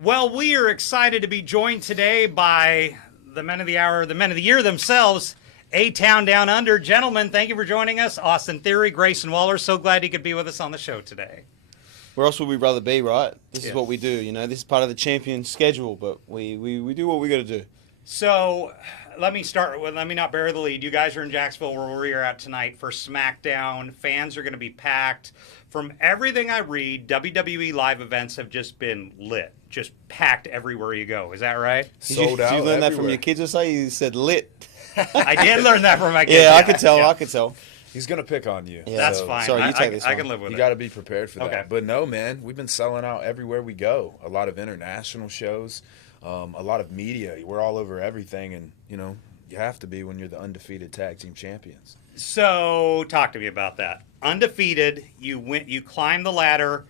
Well, we are excited to be joined today by the men of the hour, the men of the year themselves, A-Town Down Under. Gentlemen, thank you for joining us. Austin Theory, Grayson Waller, so glad he could be with us on the show today. Where else would we rather be, right? This Yeah. is what we do, you know. This is part of the champion schedule, but we do what we got to do. So let me start with, let me not bury the lead. You guys are in Jacksonville where we are at tonight for SmackDown. Fans are going to be packed. From everything I read, WWE live events have just been lit, just packed everywhere you go. Is that right? Did you learn that from your kids or so? You said lit. I did learn that from my kids. Yeah, I could tell. Yeah. I could tell. He's going to pick on you. Yeah. That's fine. Sorry, you take this I one. can live with You it. got to be prepared for that. Okay. But no, man, we've been selling out everywhere we go. A lot of international shows, a lot of media. We're all over everything, and, you know, you have to be when you're the undefeated tag team champions. So, talk to me about that. Undefeated, you climbed the ladder,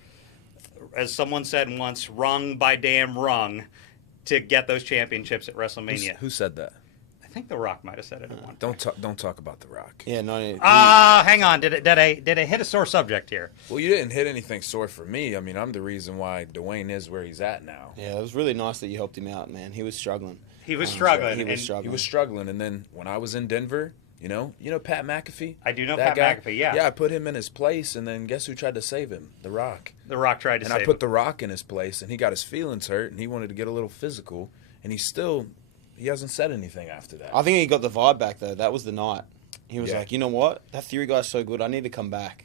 as someone said once, rung by damn rung, to get those championships at WrestleMania. Who said that? I think The Rock might have said it at one. Don't talk about The Rock. Yeah, no. Hang on. Did I hit a sore subject here? Well, you didn't hit anything sore for me. I mean, I'm the reason why Dwayne is where he's at now. Yeah, it was really nice that you helped him out, man. He was struggling. He was struggling. He was and struggling. He was struggling, and then when I was in Denver, you know Pat McAfee? I do know That Pat guy? McAfee, yeah. Yeah, I put him in his place, and then guess who tried to save him? The Rock. The Rock tried to And save I put him. The Rock in his place, and he got his feelings hurt, and he wanted to get a little physical, and he hasn't said anything after that. I think he got the vibe back, though. That was the night. He was Yeah. like, you know what? That Theory guy's so good. I need to come back.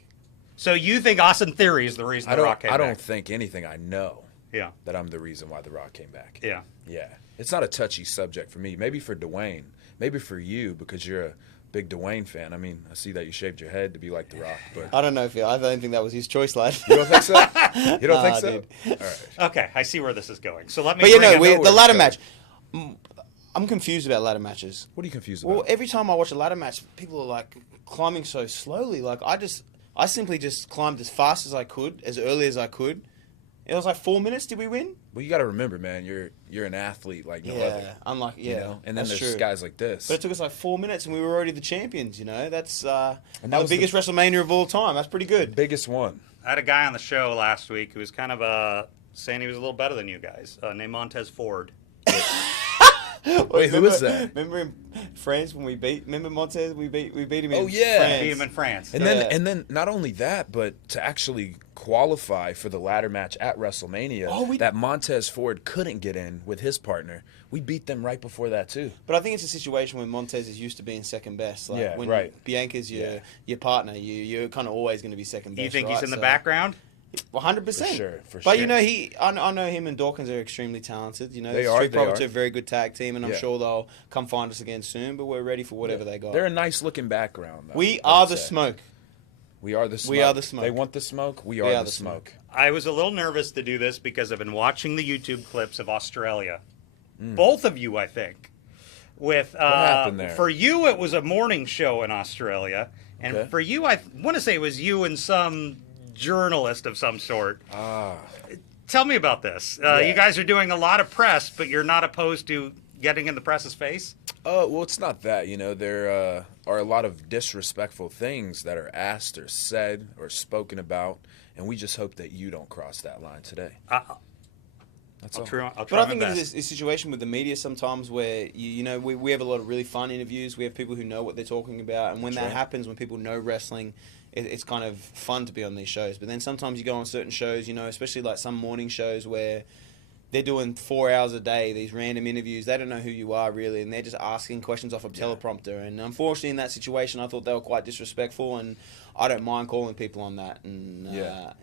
So you think Austin Theory is the reason The Rock came I back? don't think anything. I know Yeah. that I'm the reason why The Rock came back. Yeah. Yeah. It's not a touchy subject for me. Maybe for Dwayne. Maybe for you because you're a big Dwayne fan. I mean, I see that you shaved your head to be like The Rock, but I don't know, Phil. I don't think that was his choice, lad. you don't think so? You don't think so? dude. All right. Okay, I see where this is going. So let me But you bring know, up- know the where ladder it's match. I'm confused about ladder matches. What are you confused Well, about? every time I watch a ladder match, people are like climbing so slowly. Like I simply just climbed as fast as I could, as early as I could. It was like 4 minutes. Did we win? Well, you got to remember, man, you're an athlete like no other. I'm like, yeah. You know? And then that's there's true. guys like this. But it took us like 4 minutes, and we were already the champions. You know, that's And that the was biggest WrestleMania of all time. That's pretty good. biggest one. I had a guy on the show last week who was kind of saying he was a little better than you guys, named Montez Ford. Wait, who is that? Remember in France when we beat? Remember Montez? We beat him. Oh, in yeah. France. Beat him in France. And Yeah. then not only that, but to actually qualify for the ladder match at WrestleMania that Montez Ford couldn't get in with his partner. We beat them right before that too. But I think it's a situation when Montez is used to being second best. Like Yeah, when right. Bianca's your partner, you're kind of always going to be second best. You think right? he's in the So- background? 100%. For sure, for But sure. you know, I know him and Dawkins are extremely talented. You know, They Street are, they Profits are. are a very good tag team, and I'm Yeah. sure they'll come find us again soon. But we're ready for whatever they got. They're a nice looking background. Though, We I are would the say. smoke. We are the smoke. We are the smoke. They want the smoke. We We are the smoke. smoke. I was a little nervous to do this because I've been watching the YouTube clips of Australia. Both of you, I think. With happened there? For you, it was a morning show in Australia, and Okay. for you, I want to say it was you and some journalist of some sort. Tell me about this. You guys are doing a lot of press, but you're not opposed to getting in the press's face? Well, it's not that. You know, there are a lot of disrespectful things that are asked or said or spoken about, and we just hope that you don't cross that line today. That's all. I'll try But my I think best. it's a situation with the media sometimes where you know we have a lot of really fun interviews. We have people who know what they're talking about, and when That's that right. happens, when people know wrestling, it's kind of fun to be on these shows. But then sometimes you go on certain shows, you know, especially like some morning shows where they're doing 4 hours a day, these random interviews. They don't know who you are really, and they're just asking questions off a teleprompter. And unfortunately, in that situation, I thought they were quite disrespectful, and I don't mind calling people on that. And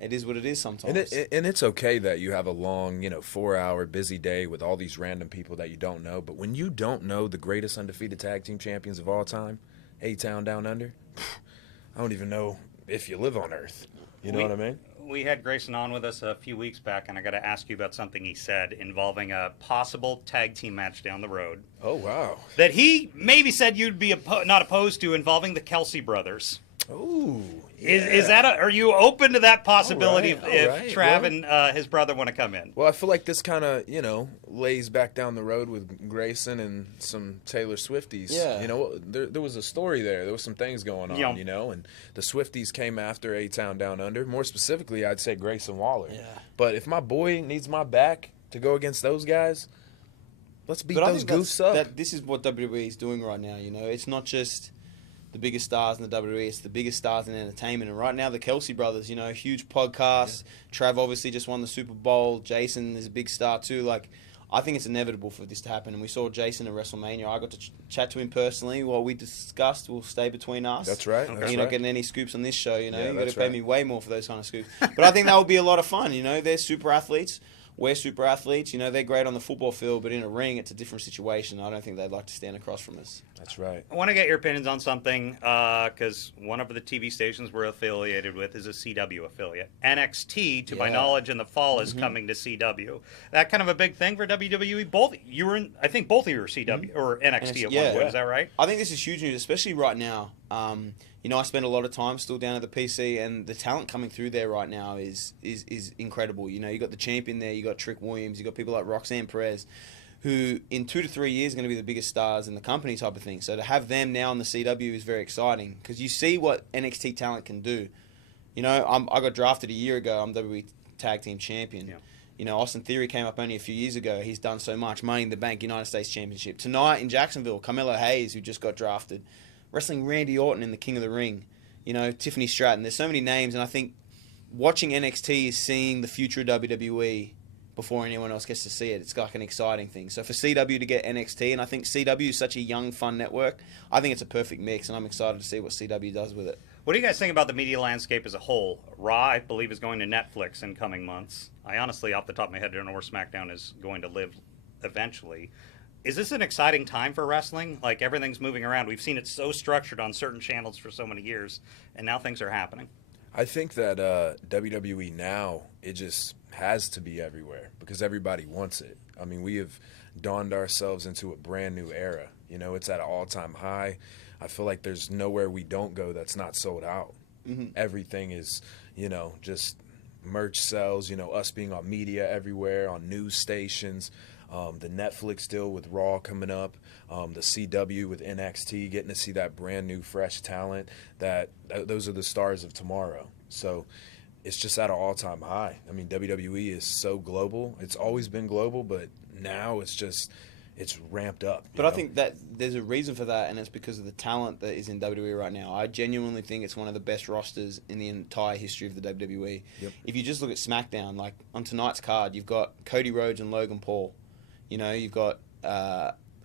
it is what it is sometimes. And it's okay that you have a long, 4-hour busy day with all these random people that you don't know. But when you don't know the greatest undefeated tag team champions of all time, A-Town Down Under, I don't even know if you live on Earth. You know what I mean? We had Grayson on with us a few weeks back, and I got to ask you about something he said involving a possible tag team match down the road. Oh, wow. That he maybe said you'd be not opposed to involving the Kelsey brothers. Ooh. Is that are you open to that possibility All right, if all right. Trav Well- and his brother want to come in? Well, I feel like this kind of, lays back down the road with Grayson and some Taylor Swifties. Yeah. There was a story there. There was some things going on, Yeah. and the Swifties came after A-Town Down Under. More specifically, I'd say Grayson Waller. Yeah. But if my boy needs my back to go against those guys. Let's beat But I those think goofs up. that this is what WWE is doing right now. You know, it's not just the biggest stars in the WWE; it's the biggest stars in entertainment. And right now, the Kelsey brothers, you know, huge podcast. Yeah. Trav obviously just won the Super Bowl. Jason is a big star too. Like, I think it's inevitable for this to happen. And we saw Jason at WrestleMania. I got to chat to him personally. What we discussed will stay between us. That's right. Okay. That's You're right. not getting any scoops on this show. You know, Yeah, you got to that's pay right. me way more for those kind of scoops. But I think that will be a lot of fun. You know, they're super athletes. We're super athletes. You know, they're great on the football field, but in a ring, it's a different situation. I don't think they'd like to stand across from us. That's right. I want to get your opinions on something because one of the TV stations we're affiliated with is a CW affiliate. NXT, to my knowledge, in the fall is coming to CW. That kind of a big thing for WWE. Both you were in, I think both of you were CW or NXT at one point. Is that right? I think this is huge news, especially right now. You know, I spend a lot of time still down at the PC, and the talent coming through there right now is incredible. You know, you got the champion there, you got Trick Williams, you got people like Roxanne Perez, who in 2 to 3 years are going to be the biggest stars in the company type of thing. So to have them now in the CW is very exciting because you see what NXT talent can do. You know, I got drafted a year ago. I'm WWE Tag Team Champion. Yeah. You know, Austin Theory came up only a few years ago. He's done so much. Money in the Bank, United States Championship. Tonight in Jacksonville, Carmelo Hayes, who just got drafted, wrestling Randy Orton in the King of the Ring. You know, Tiffany Stratton. There's so many names, and I think watching NXT is seeing the future of WWE before anyone else gets to see it. It's like an exciting thing. So for CW to get NXT, and I think CW is such a young, fun network, I think it's a perfect mix, and I'm excited to see what CW does with it. What do you guys think about the media landscape as a whole? Raw, I believe, is going to Netflix in coming months. I honestly, off the top of my head, don't know where SmackDown is going to live eventually. Is this an exciting time for wrestling? Like, everything's moving around. We've seen it so structured on certain channels for so many years, and now things are happening. I think that WWE now, it just has to be everywhere because everybody wants it. I mean, we have dawned ourselves into a brand new era. You know, it's at an all-time high. I feel like there's nowhere we don't go that's not sold out. Mm-hmm. Everything is, you know, just merch sells, you know, us being on media everywhere, on news stations. The Netflix deal with Raw coming up, the CW with NXT, getting to see that brand new, fresh talent. Those are the stars of tomorrow. So it's just at an all-time high. I mean, WWE is so global. It's always been global, but now it's ramped up. But I think that there's a reason for that, and it's because of the talent that is in WWE right now. I genuinely think it's one of the best rosters in the entire history of the WWE. Yep. If you just look at SmackDown, like on tonight's card, you've got Cody Rhodes and Logan Paul. You know, you've got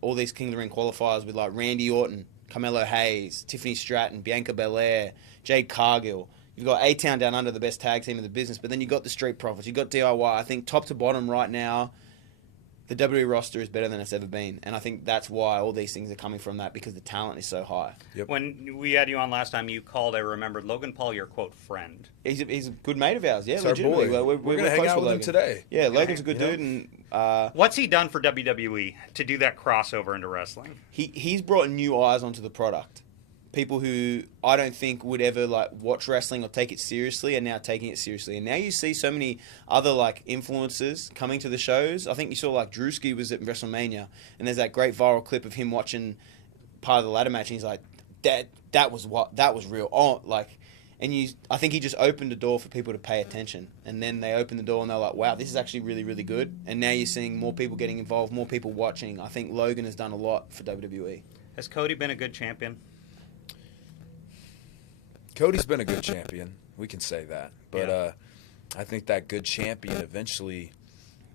all these King of the Ring qualifiers with like Randy Orton, Carmelo Hayes, Tiffany Stratton, Bianca Belair, Jade Cargill. You've got A-Town Down Under, the best tag team in the business. But then you've got the Street Profits. You've got DIY. I think top to bottom right now, the WWE roster is better than it's ever been. And I think that's why all these things are coming from that, because the talent is so high. Yep. When we had you on last time, you called, I remembered, Logan Paul your, quote, friend. He's a good mate of ours, yeah, it's legitimately. Our boy. We're going to hang out with him today. Yeah, Logan's a good dude. And what's he done for WWE to do that crossover into wrestling? He's brought new eyes onto the product. People who I don't think would ever like watch wrestling or take it seriously are now taking it seriously. And now you see so many other like influencers coming to the shows. I think you saw like Drewski was at WrestleMania, and there's that great viral clip of him watching part of the ladder match, and he's like, that was real. Oh, like, and I think he just opened the door for people to pay attention. And then they opened the door and they're like, wow, this is actually really, really good. And now you're seeing more people getting involved, more people watching. I think Logan has done a lot for WWE. Has Cody been a good champion? Cody's been a good champion. We can say that. But I think that good champion eventually,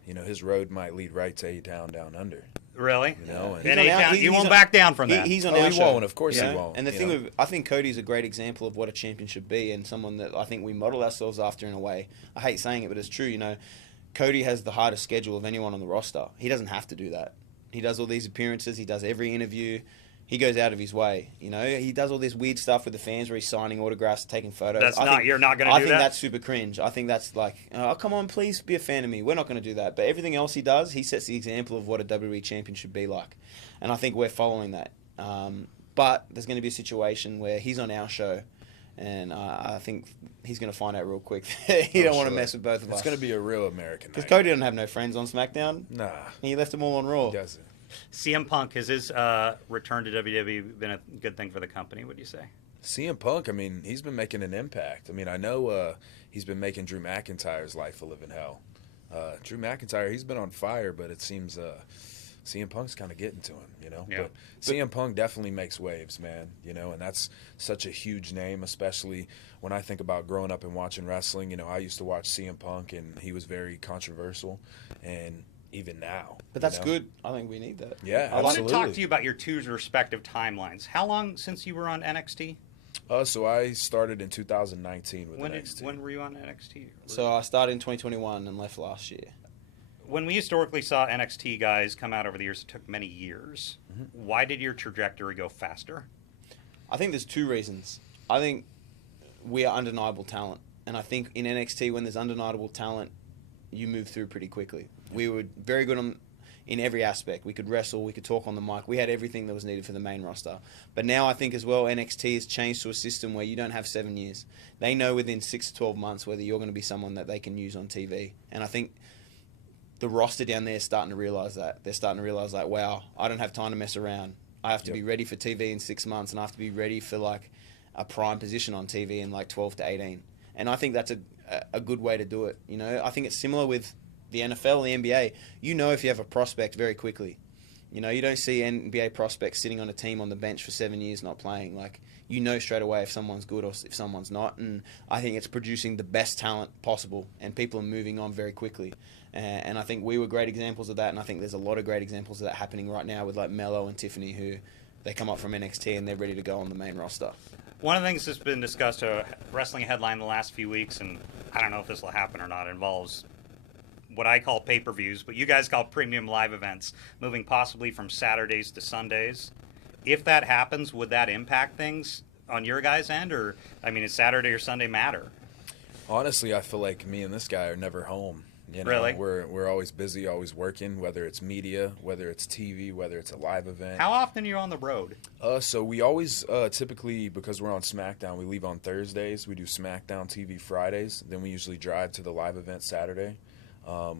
you know, his road might lead right to A-Town Down Under. Really? You know, and A-Town, he won't back down from that. He's on our show. Won't. Of course he won't. And the thing with, I think Cody's a great example of what a champion should be, and someone that I think we model ourselves after in a way. I hate saying it, but it's true. You know, Cody has the hardest schedule of anyone on the roster. He doesn't have to do that. He does all these appearances. He does every interview. He goes out of his way, you know. He does all this weird stuff with the fans where he's signing autographs, taking photos. You're not going to do that? I think that's super cringe. I think that's like, oh, come on, please be a fan of me. We're not going to do that. But everything else he does, he sets the example of what a WWE champion should be like. And I think we're following that. But there's going to be a situation where he's on our show, and I think he's going to find out real quick that he don't want to mess with both of us. It's going to be a real American night. Because Cody doesn't have no friends on SmackDown. Nah. He left them all on Raw. He doesn't. CM Punk, has his return to WWE been a good thing for the company, would you say? CM Punk, I mean, he's been making an impact. I mean, I know he's been making Drew McIntyre's life a living hell. Drew McIntyre, he's been on fire, but it seems CM Punk's kind of getting to him, you know. Yeah. But CM Punk definitely makes waves, man, you know, and that's such a huge name, especially when I think about growing up and watching wrestling. You know, I used to watch CM Punk, and he was very controversial, and even now. But that's you know? good. I think we need that. Yeah, I want absolutely. to talk to you about your two respective timelines. How long since you were on NXT? So I started in 2019 with NXT. When were you on NXT? So I started in 2021 and left last year. When we historically saw NXT guys come out over the years, it took many years. Mm-hmm. Why did your trajectory go faster? I think there's two reasons. I think we are undeniable talent. And I think in NXT, when there's undeniable talent, you move through pretty quickly. We were very good in every aspect. We could wrestle, we could talk on the mic. We had everything that was needed for the main roster. But now I think as well, NXT has changed to a system where you don't have 7 years. They know within 6 to 12 months whether you're going to be someone that they can use on TV. And I think the roster down there is starting to realise that. They're starting to realise, like, wow, I don't have time to mess around. I have to be ready for TV in 6 months, and I have to be ready for, like, a prime position on TV in, like, 12 to 18. And I think that's a good way to do it. You know, I think it's similar with the NFL, the NBA. You know if you have a prospect very quickly. You know, you don't see NBA prospects sitting on a team on the bench for 7 years not playing. Like, you know straight away if someone's good or if someone's not. And I think it's producing the best talent possible, and people are moving on very quickly. And I think we were great examples of that, and I think there's a lot of great examples of that happening right now with, like, Mello and Tiffany, who they come up from NXT and they're ready to go on the main roster. One of the things that's been discussed, a wrestling headline the last few weeks, and I don't know if this will happen or not, involves what I call pay-per-views, but you guys call premium live events, moving possibly from Saturdays to Sundays. If that happens, would that impact things on your guys' end? Or, I mean, does Saturday or Sunday matter? Honestly, I feel like me and this guy are never home. You know, Really? We're always busy, always working, whether it's media, whether it's TV, whether it's a live event. How often are you on the road? So we always typically, because we're on SmackDown, we leave on Thursdays. We do SmackDown TV Fridays. Then we usually drive to the live event Saturday.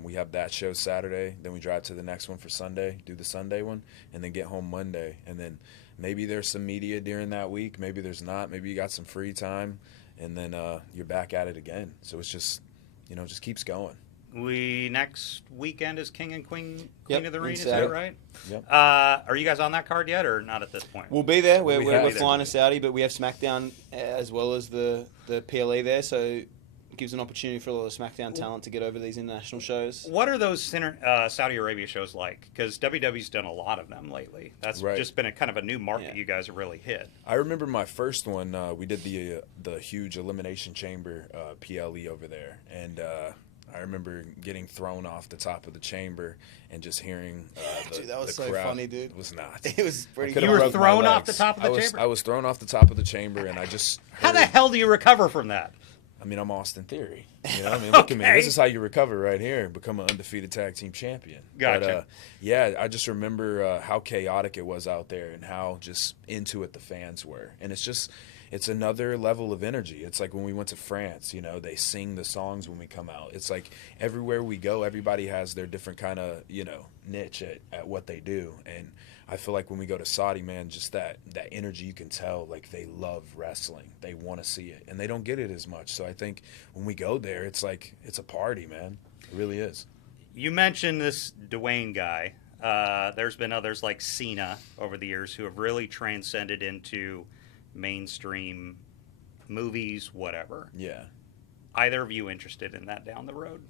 We have that show Saturday. Then we drive to the next one for Sunday, do the Sunday one, and then get home Monday. And then maybe there's some media during that week. Maybe there's not. Maybe you got some free time. And then you're back at it again. So it's just, you know, just keeps going. Next weekend is King and Queen Yep, of the Ring, is Saudi. that right? Yep. Are you guys on that card yet, or not at this point? We'll be there. We We're have flying there. to Saudi, but we have SmackDown as well as the PLE there, so it gives an opportunity for a lot of SmackDown talent to get over these international shows. What are those Saudi Arabia shows like? Because WWE's done a lot of them lately. That's Right. just been a kind of a new market Yeah. you guys have really hit. I remember my first one. We did the huge Elimination Chamber PLE over there, and I remember getting thrown off the top of the chamber and just hearing Dude, that was the so crowd. funny, dude. It was not. It was pretty Could've You were broke my thrown off legs. the top of the chamber? I was thrown off the top of the chamber, and I just How the heard- hell do you recover from that? I mean, I'm Austin Theory. You know, I mean, look at me. Okay. This is how you recover right here. Become an undefeated tag team champion. Gotcha. But, yeah, I just remember how chaotic it was out there and how just into it the fans were. And it's another level of energy. It's like when we went to France, you know, they sing the songs when we come out. It's like everywhere we go, everybody has their different kind of, you know, niche at what they do. And I feel like when we go to Saudi, man, just that energy, you can tell, like, they love wrestling. They want to see it, and they don't get it as much. So I think when we go there, it's like it's a party, man. It really is. You mentioned this Dwayne guy. There's been others like Cena over the years who have really transcended into mainstream movies, whatever. Yeah. Either of you interested in that down the road?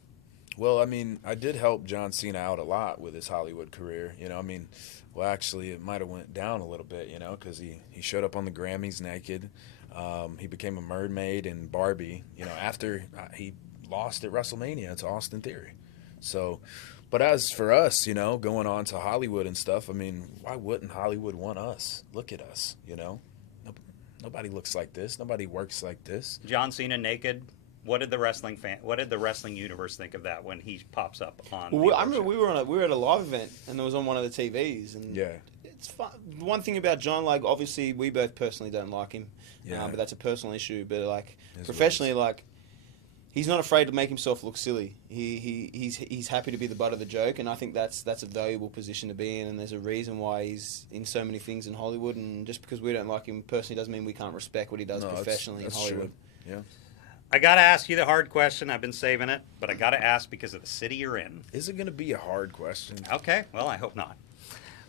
Well, I mean, I did help John Cena out a lot with his Hollywood career. You know, I mean, well, actually, it might have went down a little bit, you know, because he showed up on the Grammys naked. He became a mermaid in Barbie, you know, after he lost at WrestleMania to Austin Theory. So, but as for us, you know, going on to Hollywood and stuff, I mean, why wouldn't Hollywood want us? Look at us, you know. Nobody looks like this. Nobody works like this. John Cena naked. What did the wrestling universe think of that when he pops up on? Well, the I remember show? we were at a live event and it was on one of the TVs, and Yeah. it's fun. One thing about John, like, obviously we both personally don't like him, Yeah. but that's a personal issue. But like It is professionally, what like, he's not afraid to make himself look silly. He's happy to be the butt of the joke, and I think that's a valuable position to be in. And there's a reason why he's in so many things in Hollywood. And just because we don't like him personally doesn't mean we can't respect what he does No, professionally in that's Hollywood. true. Yeah. I got to ask you the hard question. I've been saving it, but I got to ask because of the city you're in. Is it going to be a hard question? Okay, well, I hope not.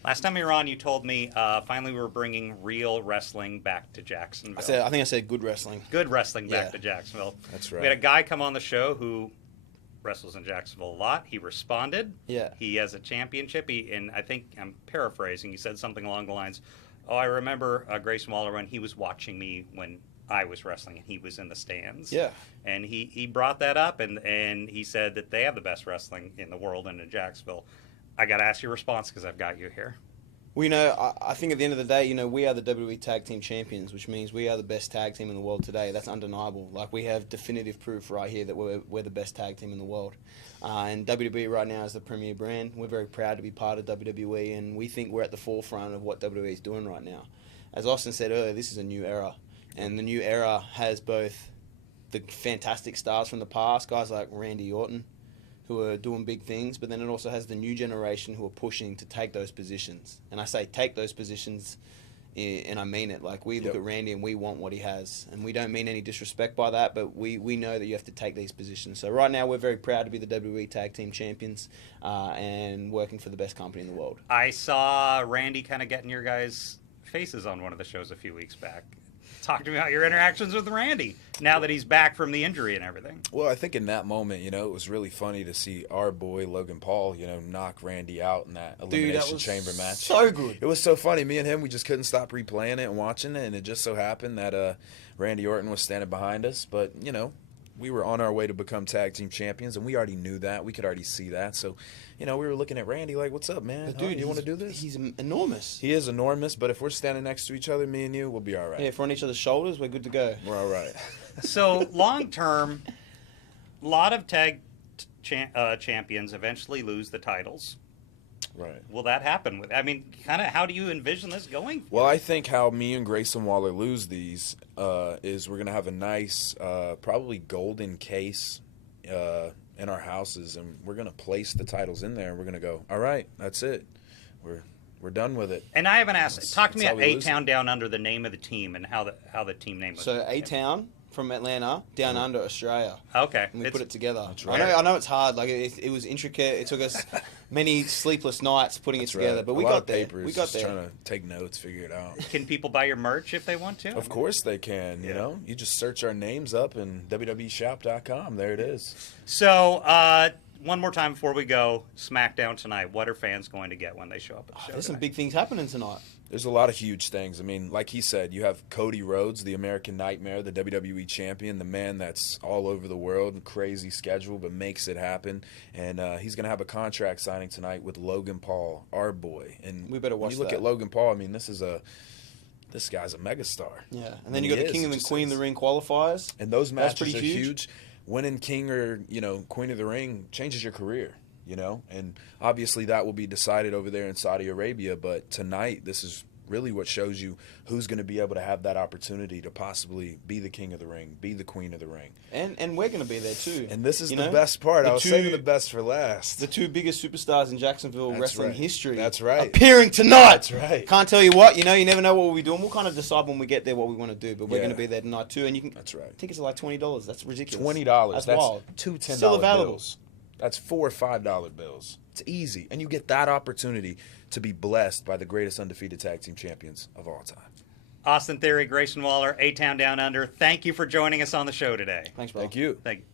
Last time you were on, you told me finally we were bringing real wrestling back to Jacksonville. I think I said good wrestling. Good wrestling back to Jacksonville. That's right. We had a guy come on the show who wrestles in Jacksonville a lot. He responded. Yeah. He has a championship. And I think I'm paraphrasing. He said something along the lines, "Oh, I remember Grayson Waller when he was watching me when I was wrestling and he was in the stands." Yeah. And he brought that up and he said that they have the best wrestling in the world and in Jacksonville. I got to ask your response because I've got you here. Well, I think at the end of the day, we are the WWE Tag Team Champions, which means we are the best tag team in the world today. That's undeniable. Like, we have definitive proof right here that we're the best tag team in the world. And WWE right now is the premier brand. We're very proud to be part of WWE, and we think we're at the forefront of what WWE is doing right now. As Austin said earlier, this is a new era. And the new era has both the fantastic stars from the past, guys like Randy Orton, who are doing big things, but then it also has the new generation who are pushing to take those positions. And I say take those positions, and I mean it. Like, we look at Randy and we want what he has. And we don't mean any disrespect by that, but we know that you have to take these positions. So right now we're very proud to be the WWE Tag Team Champions and working for the best company in the world. I saw Randy kind of getting your guys' faces on one of the shows a few weeks back. Talk to me about your interactions with Randy now that he's back from the injury and everything. Well, I think in that moment, it was really funny to see our boy Logan Paul, knock Randy out in that Elimination Chamber match. So good. It was so funny. Me and him, we just couldn't stop replaying it and watching it, and it just so happened that Randy Orton was standing behind us. But, we were on our way to become tag team champions, and we already knew that. We could already see that. So, we were looking at Randy like, what's up, man? Dude, you want to do this? He's enormous. He is enormous, but if we're standing next to each other, me and you, we'll be all right. Yeah, if we're on each other's shoulders, we're good to go. We're all right. So, long term, a lot of tag champions eventually lose the titles. Right. Will that happen? Kind of how do you envision this going? Well, I think how me and Grayson Waller lose these is we're going to have a nice, probably golden case in our houses, and we're going to place the titles in there, and we're going to go, all right, that's it. We're done with it. And I haven't asked. Talk to me about A-Town Down Under, the name of the team, and how the team name was. So A-Town from Atlanta, Down Under, Australia. Okay. And we put it together. That's right. I know it's hard. Like, it was intricate. It took us many sleepless nights putting it together, but we got there. We got there. Trying to take notes, figure it out. Can people buy your merch if they want to? Of course they can. You just search our names up in www.shop.com. There it is. So, one more time before we go, SmackDown tonight. What are fans going to get when they show up at the show? There's some tonight? big things happening tonight. There's a lot of huge things. Like he said, you have Cody Rhodes, the American Nightmare, the WWE champion, the man that's all over the world, crazy schedule, but makes it happen. And he's going to have a contract signing tonight with Logan Paul, our boy. And we better watch when you look that. at Logan Paul, this guy's a megastar. Yeah, and then you got the King and the Queen of the Ring qualifiers. And those matches pretty are huge. huge. Winning King or, Queen of the Ring changes your career. And obviously that will be decided over there in Saudi Arabia. But tonight, this is really what shows you who's going to be able to have that opportunity to possibly be the King of the Ring, be the Queen of the Ring. And we're going to be there too. And this is the best part. I was saving the best for last. The two biggest superstars in Jacksonville wrestling history. That's right. Appearing tonight. That's right. Can't tell you what. You never know what we'll be doing. We'll kind of decide when we get there what we want to do. But we're going to be there tonight too. And you can. That's right. Tickets are like $20. That's ridiculous. $20. That's wild. Two $10 Still available. bills. That's $4 or $5 bills. It's easy. And you get that opportunity to be blessed by the greatest undefeated tag team champions of all time. Austin Theory, Grayson Waller, A-Town Down Under. Thank you for joining us on the show today. Thanks, bro. Thank you. Thank you.